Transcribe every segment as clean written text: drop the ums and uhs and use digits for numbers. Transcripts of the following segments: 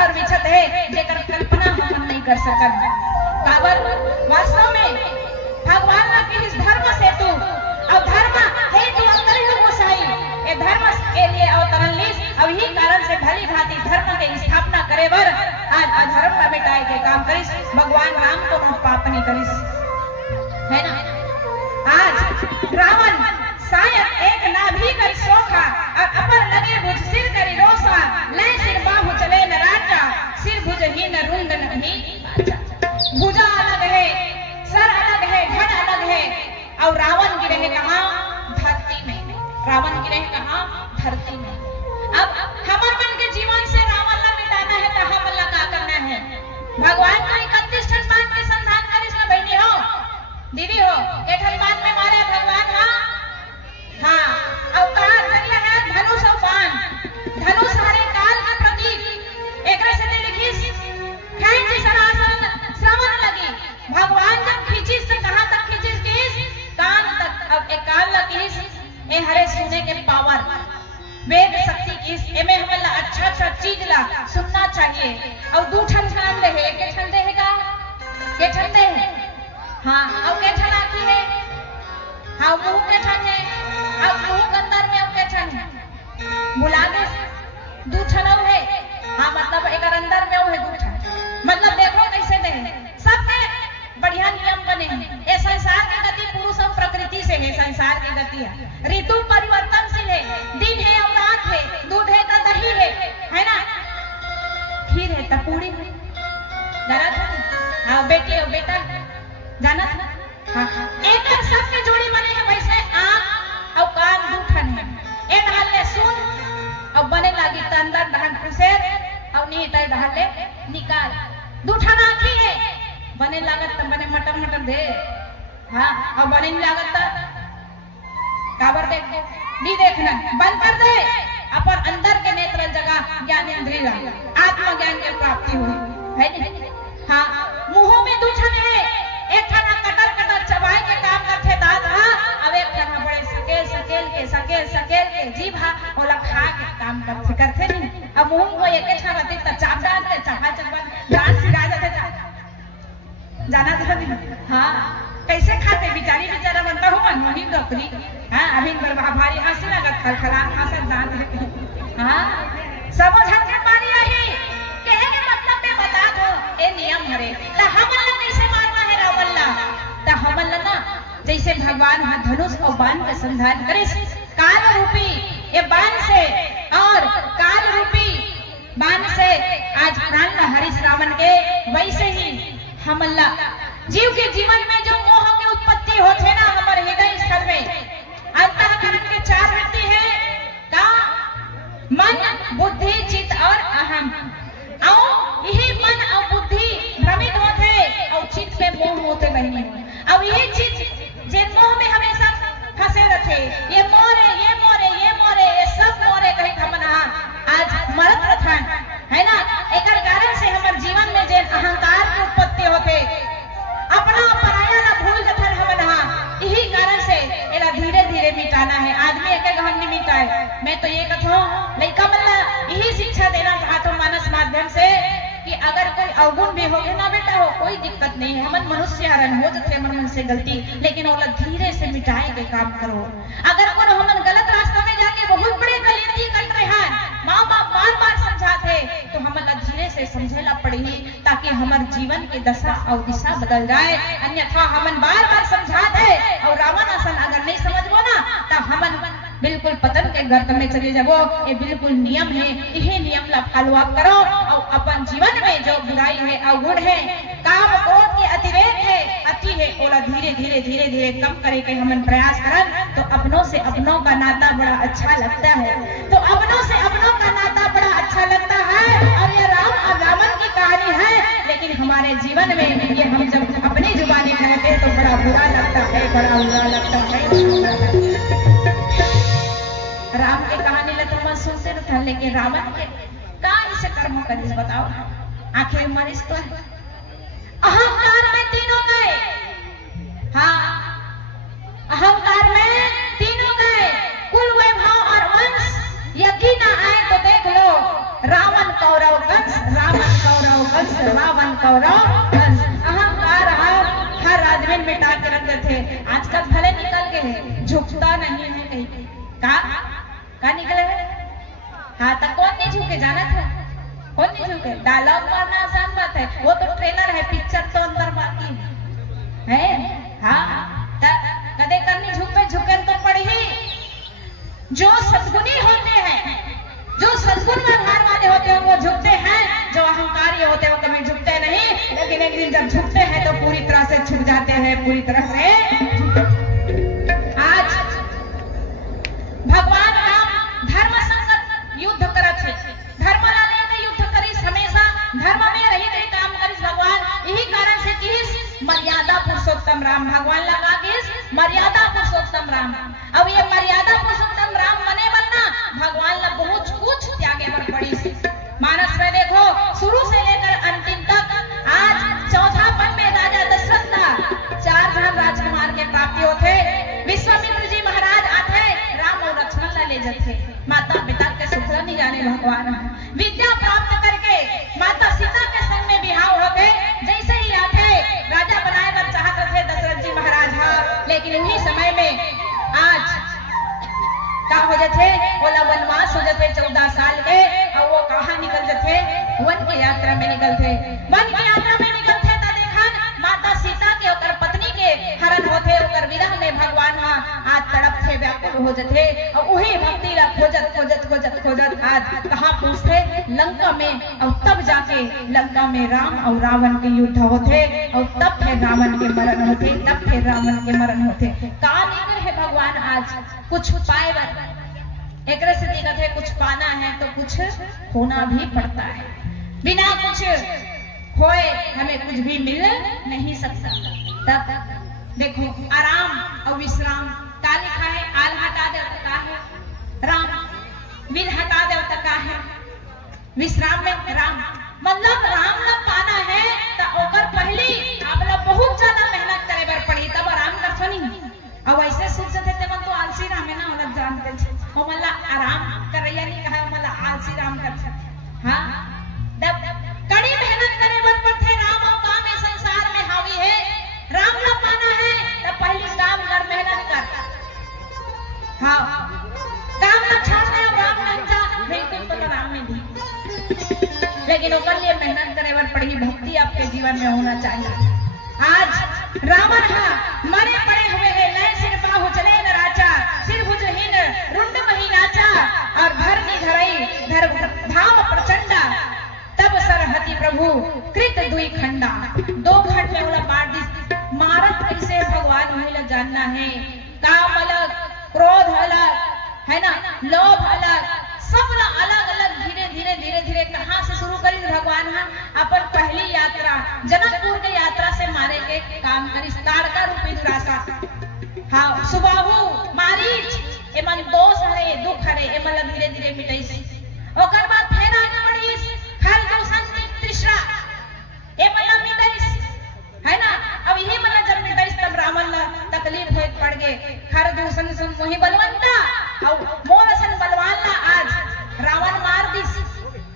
और विचत है जेकर कल्पना हम नहीं कर सकत। काबर वास्तव में भगवान ना के इस धर्म से तू और धर्म है तू अंदर ही गोसाई ए धर्म के लिए अवतरण लीस और यही कारण से भली भांति धर्म के स्थापना करे बर आज अधर्म का मिटाए के काम करिस। भगवान राम को पाप नहीं करिस, है ना। आज रावण शायद एक नाभि कर सोखा और अपर लगे भुज सिर करी रोसा ले सिर बाहु चले न राजा सिर भुज ही न रुंद नहीं भुजा अलग है सर अलग है धड़ अलग है और रावण गिरे है कहाँ धरती में, रावण गिरे है कहाँ धरती में। अब हमार मन के जीवन से रावण ला मिटाना है तो हम ला का करना है। भगवान को 31 ठन बाण के संधान करिस ना बहनी हो दीदी हो एठन बाण में मारे भगवान। हाँ अवतार जरिया है धनुष और बाण। धनुष हरे काल का प्रतीक एकरे से लिखिस खैंच सरासन श्रवण लगी। भगवान जब खींचिस तो कहां तक खींचिस किस कान तक। अब एक कान लगिस ए हरे सुने के पावर वेद शक्ति किस एमे हमला अच्छा चीज ला सुनना चाहिए। और दू ठन कान दे है के ठन दे है का के ठन दे है। हां और के ठन आखी है हां मुंह के ठन है अब मुंह के अंदर में के ठन है बुला दे दू ठन है। हां मतलब एक अंदर में है दू ठन मतलब देखो कैसे दे सब में बढ़िया नियम बने हैं। ये संसार की गति पुरुष और प्रकृति से है। संसार की गति है ऋतु परिवर्तनशील है दिन है और रात है दूध है तो दही है ना खीर है तो पूरी है जरा था। हाँ बेटी और बेटा जाना था। हाँ एक सब के जोड़ी बने हैं वैसे आँख और कान दू ठन है। एक हाल ले सुन और बने लगी तो अंदर दहन खुसेर और नहीं तो दहन ले निकाल दू ठन आँखी है बने लागत तो बने मटर मटर दे। हाँ और बने नहीं लागत तो काबर देख नहीं देखना बंद कर दे अपन अंदर के नेत्र जगह ज्ञान इंद्रिय आत्मज्ञान की प्राप्ति हुई है नहीं। हाँ मुंह में दू ठन है एक ठन कटर कटर चबाए के काम करते दांत अब एक ठन बड़े सकेल के जीभ ओला खा के काम करते नहीं। अब मुंह को एक ठन रहते त चाप डालते चापा चपा दांत सिरा जाते जाना था नहीं। हाँ कैसे खाते बेचारा बनता हो मन वही डॉक्टरी। हाँ अभी भारी हंसी लगत खलखला हंसत दांत। हाँ सब झटके पानी रही कहे के मतलब में बता दो ए नियम हरे ला हमन ला कैसे मारना है रावण ला ता हमन ला ना जैसे भगवान हा धनुष और बाण का संधान करे काल रूपी ये बाण से और काल रूपी बाण से आज प्राण ला हरिश रावण के वैसे ही हमन ला जीव के जीवन में जो मोह की उत्पत्ति होते ना हमारे हृदय स्थल में अंतःकरण के 4 वृत्ति है का मन बुद्धि चित्त और अहम। और यही मन और बुद्धि भ्रमित होते और चित्त में मोह होते नहीं और यही चित्त जे मोह में हमेशा फंसे रहते ये मोरे ये मोरे ये मोरे ये सब मोरे कहीं हमना आज मरत रथन है ना। एक कारण से हमारे जीवन में जे अहंकार की उत्पत्ति होते अपना पराया ना भूल जथर हमना यही कारण से एला धीरे धीरे मिटाना है। आदमी एक गहन नहीं मिटाए। मैं तो ये कहूं लड़का मतलब यही शिक्षा देना चाहता हूं मानस माध्यम से कि अगर कोई अवगुण भी हो गया ना बेटा हो कोई दिक्कत नहीं है। हमन मनुष्य हरन हो जाते मन से गलती लेकिन ओला धीरे से मिटाए के काम करो। अगर कोनो हमन गलत रास्ता में जाके बहुत बड़े गलती कर रहे हैं माँ बाप बार समझाते तो हमन ला धीरे से समझेला पड़ेगी ताकि हमारे जीवन की दशा और दिशा बदल जाए। अन्यथा हमन बार समझाते और रावण आसन अगर नहीं समझबो ना तो हमन बिल्कुल पतन के गर्त में चले जाबो। ये बिल्कुल नियम है यही नियम ला फॉलो अप करो और अपन जीवन में जो बुराई है अवगुण है काम क्रोध के अतिरेक है अति है ओला धीरे धीरे कम करे के हमन प्रयास करन तो अपनों से अपनों का नाता बड़ा अच्छा लगता है। तो अपनों से अपनों का नाता बड़ा अच्छा लगता है और ये राम और रावण की कहानी है लेकिन हमारे जीवन में ये हम जब अपनी जुबानी कहते तो बड़ा बुरा लगता है बड़ा बुरा लगता है। राम के कहानी ले तुम सुनते न लेकिन रावण के कहानी से कर्म करिस बताओ आखिर मरिस तो अहंकार में तीनों गए। हाँ अहंकार में तीनों गए कुल वैभव और वंश यकीन आए तो देख लो रावण कौरव वंश राम रावण कौरव कंस। अहंकार हर आदमी मिटा के रख देते। आजकल भले निकल के है, झुकता नहीं है कहीं का निकले है। हाँ तो कौन नहीं झुके जाना था, कौन नहीं झुके। डायलॉग मारना आसान बात है, वो तो ट्रेलर है, पिक्चर तो अंदर बाकी है। हाँ कदे करनी झुके झुके तो पड़ी ही। जो सद्गुणी होते हैं, जो सद्गुण व्यवहार वाले होते हैं वो झुकते हैं, जो अहंकारी होते हैं वो कभी झुकते नहीं, लेकिन एक दिन जब झुकते हैं तो पूरी तरह से झुक जाते हैं, पूरी तरह से। आज भगवान राम धर्म संगत युद्ध करत है, धर्म लाने में युद्ध करिस, हमेशा धर्म में रही गई काम करिस भगवान। यही कारण से किस मर्यादा पुरुषोत्तम राम भगवान लगा किस मर्यादा पुरुषोत्तम राम। अब ये मर्यादा पुरुषोत्तम राम बने बनना भगवान ने बहुत कुछ त्यागे पर पड़ी से। मानस में देखो शुरू से लेकर अंतिम तक। आज चौथापन में राजा दशरथ का 4 जन राजकुमार के प्राप्ति होते। विश्वामित्र जी महाराज आते, राम और लक्ष्मण ला ले जाते। माता पिता के सुख नहीं जाने भगवान विद्या प्राप्त करके माता सीता के संग में बिहाव होते। जैसे ही आते राजा बनाए कर चाहते थे दशरथ जी महाराज। हाँ लेकिन उन्हीं समय में आज क्या हो जाते, बोला वनवास हो जाते 14 साल के। और वो कहाँ निकल जाते, वन की यात्रा में निकलते। वन की यात्रा में निकलते तो देखा माता सीता के और पत्नी के हरण होते, और विरह में भगवान आज तड़प थे, व्याकुल हो जाते। और वही भक्ति ला खोजत खोजत खोजत खोजत आज कहाँ पहुँचते, लंका में। और तब जाके लंका में राम और रावण के युद्ध होते, और तब फिर रावण के मरण होते, तब फिर रावण के मरण होते। कहाँ निकल है भगवान आज कुछ पाए एक से दिक्कत है, कुछ पाना है तो कुछ होना भी पड़ता है। बिना कुछ होए हमें कुछ भी मिल नहीं सकता। तब देखो आराम और विश्राम का लिखा है। आल हटा दे का है राम, विल हटा दे का है विश्राम में राम। मतलब राम न पाना है तो ओकर पहली आप लोग बहुत ज्यादा मेहनत करे बर पड़ी, तब आराम कर थोनी। अब ऐसे सोच थे मन तो आलसी राम है ना, अलग जानते थे वो मला आराम कर रही नहीं कहा, मला आलसी राम कर। हाँ जब कड़ी मेहनत करे बर पड़ते राम और काम में संसार में हावी है। राम न पाना है तो पहली काम कर, मेहनत कर। हाँ काम न छोड़ने राम नहीं जा बिल्कुल तो राम में दी, लेकिन ओकर लिए मेहनत करे बर पड़ी, भक्ति आपके जीवन में होना चाहिए। आज रावण मरे पड़े हुए हैं, नए सिर बाहु चले न राजा, सिर भुजहीन रुंड मही नाचा, और धरनी धरई धर धाम प्रचंडा, तब सरहति प्रभु कृत दुई खंडा। 2 खंड में होला बांट दी। मारत कैसे भगवान वही ला जानना है। काम अलग, क्रोध अलग है ना, लोभ अलग, सब अलग अलग। धीरे धीरे धीरे धीरे कहाँ से शुरू करी भगवान अपन पहली यात्रा जनकपुर के यात्रा से मारे के काम करी। ताड़का रूपी दुरासा, हाँ सुबाहु मारीच एमन दोष हरे दुख हरे एमन धीरे धीरे मिटैस। ओकर बाद फिर आगे बढ़ीस खरदूषण तृष्णा एमन मिटैस है ना। अब यही मन जब मिटैस तब रावण ला तकलीफ होत पड़ गए। खरदूषण से मोहि बलवंता और मोर सन बलवान ला आज रावण मार दिस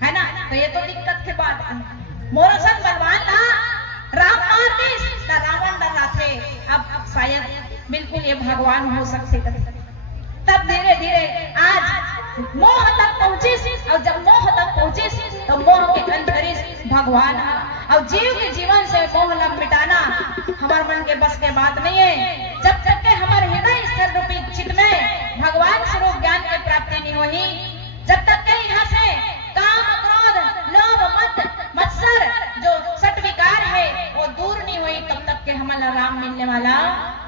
है ना। तो ये तो दिक्कत के बात है, मोर सन बलवान ला राम मार दिस तो रावण डरा थे। अब शायद बिल्कुल ये भगवान हो सकते थे। तब धीरे धीरे आज मोह तक पहुंचे, और जब मोह तक पहुंचे तो मोह के अंतरिश भगवान। और जीव के जीवन से मोह लब मिटाना हमारे मन के बस के बात नहीं है। जब तक के हमारे हृदय स्थिर रूपी चित्त में भगवान स्वरूप ज्ञान की प्राप्ति नहीं हुई, जब तक के यहाँ से काम क्रोध लोभ मत्सर जो सट विकार है वो दूर नहीं हुई, तब तक के हमारा राम मिलने वाला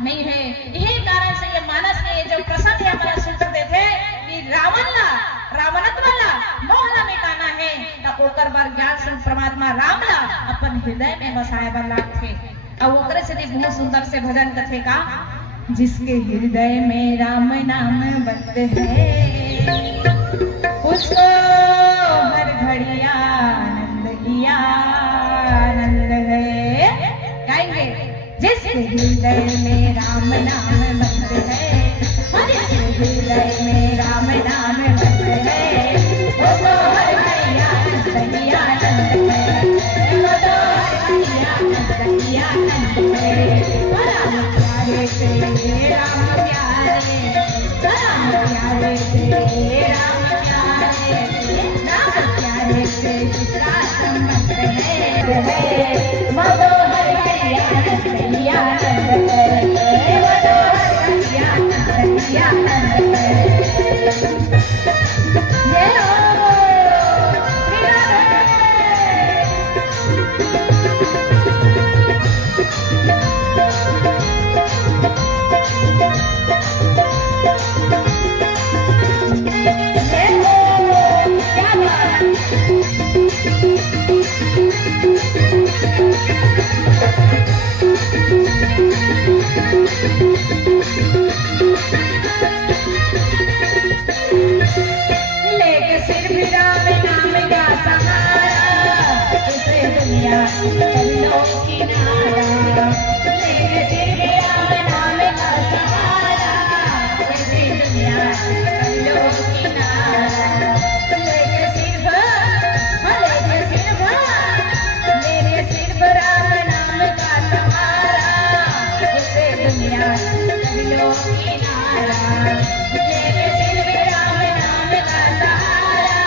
नहीं है। यही कारण से ये मानस के जो प्रसंग है हमारा सूत्र देते कि रावणत्व वाला मोह ला मिटाना है, तब ओकर बार ज्ञान संग परमात्मा राम ला अपन हृदय में बसाए वाला थे। और ओकरे से बहुत सुंदर से भजन कथे का, जिसके हृदय में राम नाम बसते है उसको हर घड़ी आनंद ही आनंद है। गाएंगे जिसके हृदय में राम नाम बसते है, जिसके हृदय में राम नाम बसते है उसको हर घड़ी आनंद ही आनंद है। कन्हैया नंद है राम प्यारे से राम प्यारे राम प्यारे से राम प्यारे राम प्यारे से जिसका संबंध है मनोहर कन्हैया कन्हैया नंद है मनोहर कन्हैया नंद है जय हो श्री राधे। लेके सिर भी राम नाम का सहारा इसे दुनिया कर लो किनारा लेके सिर भी राम नाम का सहारा इसे दुनिया कर लो किनारा लेके सिर राम नाम का सहारा इसे दुनिया कर लो किनारा लेके सिर राम नाम का सहारा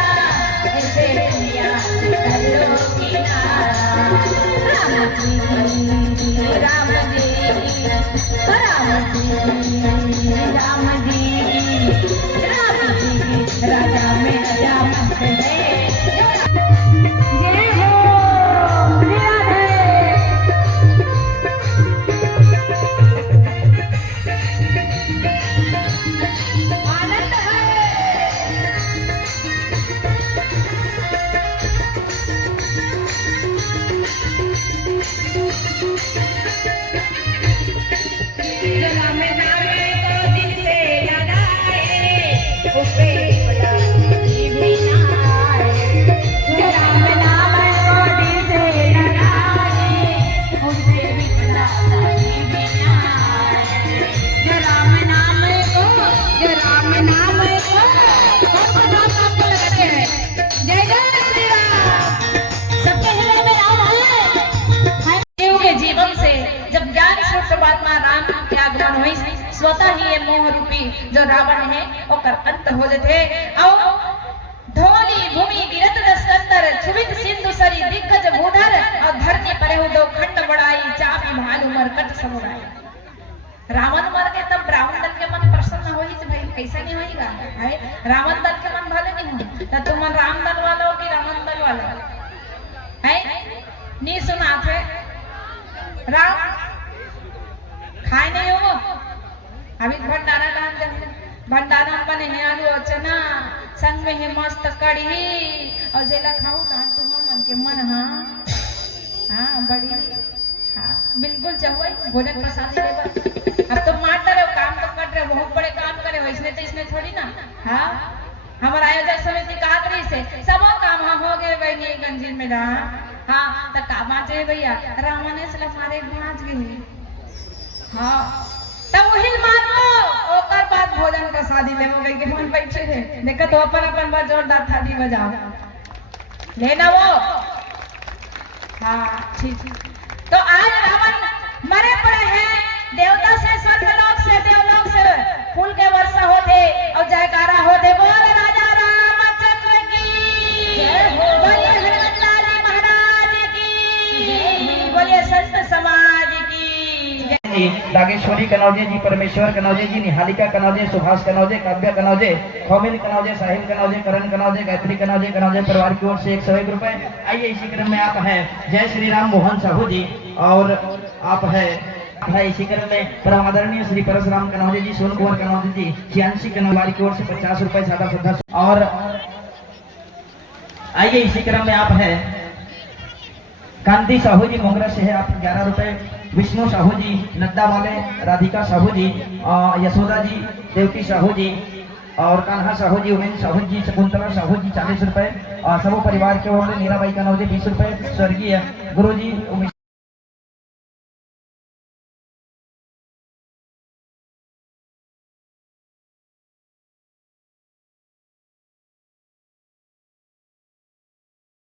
इसे दुनिया कर लो किनारा राम जी राम जी राम जी राजा में राजा मत है जय हो श्री राधे। आनंद राम नामे को दिल से लगाए उसे बड़ा भी ना आए राम नाम को दिल से लगाए उसे भी बड़ा भी ना आए राम नाम को कौन आपको लगाते हैं जय जय श्री राम सबके हृदय में राम है जीव के जीवन से जब ज्ञान स्वरूप परमात्मा राम के आगमन हुई स्वतः ही ये मोह रूपी जो रावण है ओकर अंत हो जते और धोली भूमि गिरत दस्तर छुबित सिंधु सरी दिग्गज भूधर और धरती पर दो खंड बढ़ाई चापी भालू मरकट समुराई रावण मर गए तब रावण दल के मन प्रसन्न होई तो भाई कैसा नहीं होएगा है रावण दल के मन भले नहीं हो तो तुम राम दल वाला हो कि रावण दल वाला है नहीं सुना थे राम खाए नहीं हो अभी भंडारा बने हैं आलू चना संग में है मस्त कड़ी और जेला खाऊ धान तुम्हार मन के मन हाँ बड़ी हाँ बिल्कुल चाहिए भोजन प्रसाद अब तुम मार रहे हो काम तो कर रहे हो बहुत बड़े काम करे हो इसने तो इसने थोड़ी ना हाँ हमारा आयोजक समिति कहा करी से सब काम हो गए बहनी गंजीन में रहा हाँ तो काम चाहिए भैया रावण से हमारे भाज गई हाँ तब हिल मारो ओकर बाद भोजन का शादी ले गई के मन बैठे थे देखा तो अपन बार जोरदार थाली बजाओ लेना वो हाँ ठीक तो आज रावण मरे पड़े हैं देवता से स्वर्गलोक से देवलोक से फूल के वर्षा होते और जयकारा होते बोल राजा रामचंद्र की बोलिए हनुमान लाल महाराज की बोलिए संत समाज की दागेश्वरी कनौजे जी, परमेश्वर कनौजे जी, निहालिका कनौजे, सुभाष कनौजे, काव्य कनौजे, खौमिल कनौजे, साहिल कनौजे, करण कनौजे, गायत्री कनौजे परिवार की ओर से 101 रुपए। आइए इसी क्रम में आप है जय श्री राम मोहन साहू जी और आप है इसी क्रम में परम आदरणीय श्री परशुराम कनौजे जी, सोन कुमार कनौजे जी 86 कनौजे की ओर से 50 रुपए सादा श्रद्धा। और आइए इसी क्रम में आप है कांति साहू जी मोगरा से है आप 11 रुपए। विष्णु साहू जी नद्दा वाले, राधिका साहू जी, यशोदा जी, देवकी साहू जी और कान्हा साहू जी, उमेश साहू जी, शकुंतला साहू जी 40 रुपए और सब परिवार के ओर मीराबाई कनौजे 20 रुपए। स्वर्गीय गुरु जी